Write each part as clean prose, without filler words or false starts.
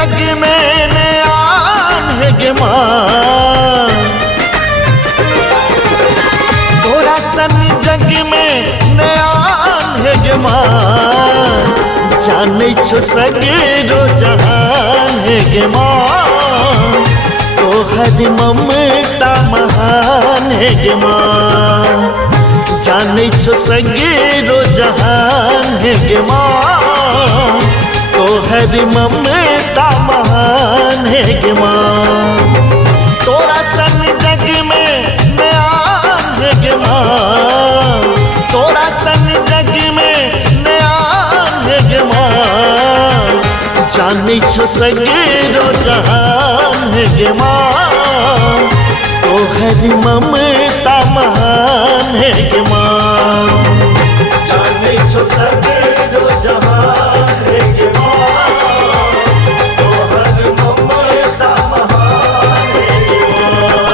जग में नयान है गे माँ, तोरा सन जग में नयान है गे माँ, जाने छो सगरो जहान है गे माँ, तोहर ममता महान है गे माँ, जाने छो सगरो जहान है गे माँ, तोहर ममता महान है गे माँ, तोरा सन जग में नयान है गे माँ, तोरा सन जग में नयान है गे माँ, जाने छो सगरो जहान है गे माँ, तोहर ममता महान है गे माँ, जाने छो सगरो जहान है गे माँ, तोहर ममता महान है गे माँ।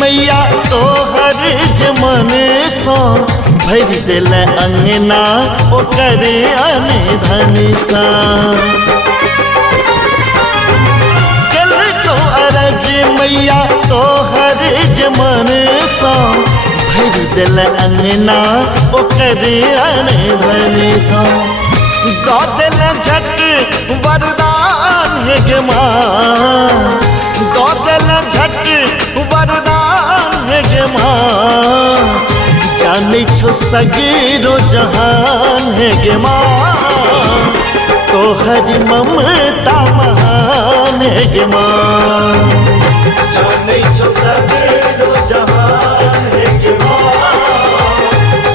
मैया तोहर जमन सो भर दिल अंगना ओकर अन धन सा, कल को अरज मैया तोहर जमन सो भर दिल अंगना ओकर अन धन सा, दो दिल झट वरदान है गे माँ, दो दिल झट वरदान है गे माँ, जाने छो सगरो जहान है गे माँ, तोहर ममता महान है गे माँ, जाने छो सगरो जहान है गे माँ,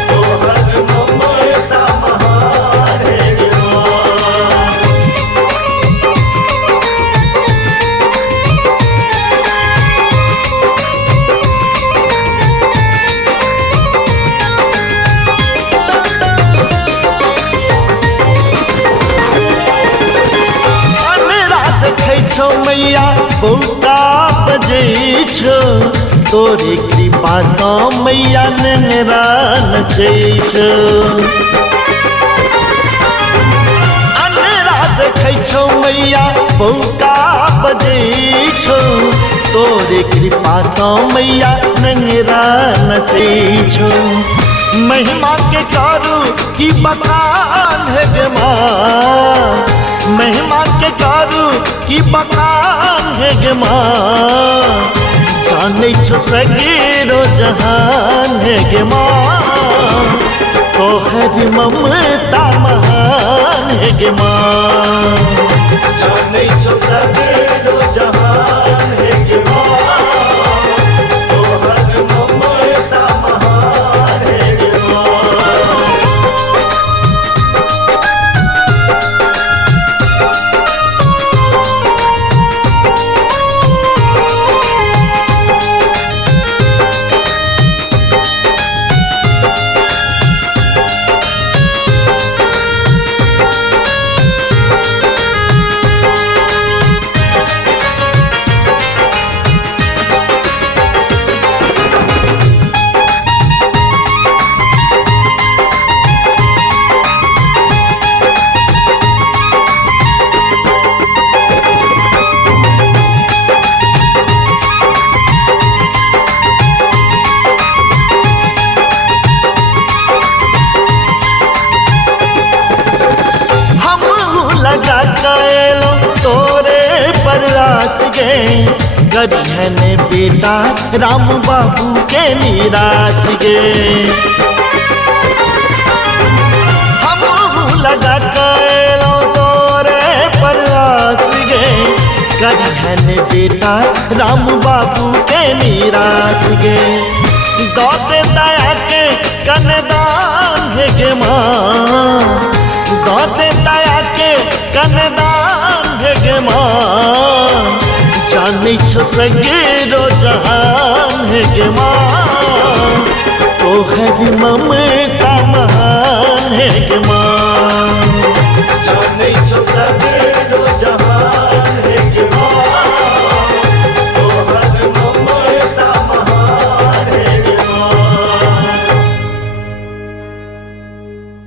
तोहर ममता महान है गे माँ। छो मैया बहुता बजे छो, तोरे कृपा सो मैया नंगरा नचे छो, अनरा देखै छो मैया बहुता बजे छो, तोरे कृपा सो मैया नंगरा नचे छो, महिमा के करू की बखान है गे माँ, महिमा के करू की बखान है गे माँ, जाने छो सगरो जहान है गे माँ, तोहर ममता महान है गे माँ, जाने छो सगरो जहान है गे माँ, तोहर ममता महान है गे माँ। करिहन बेटा राम बाबू के निराश गे, हम करिहन बेटा राम बाबू के निराश गे। दौते दया के कन्दान है गे माँ, दौते दया के कन्दान है गे माँ। जाने छो सगेरो जहान है गे माँ, तोहर ममता महान है गे माँ। जाने छो